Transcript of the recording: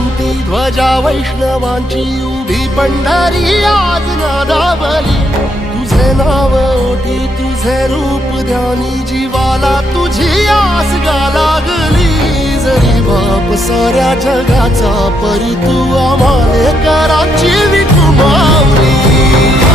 क्रांती ध्वजा वैष्णवांची उभी पंढरी आज नादावली। तुझे नाव ओटी तुझे रूप ध्यानी जीवाला तुझी आस गा लागली। जरी बाप साऱ्या जगाचा परी तू आम्हाले कराची विठू माऊली।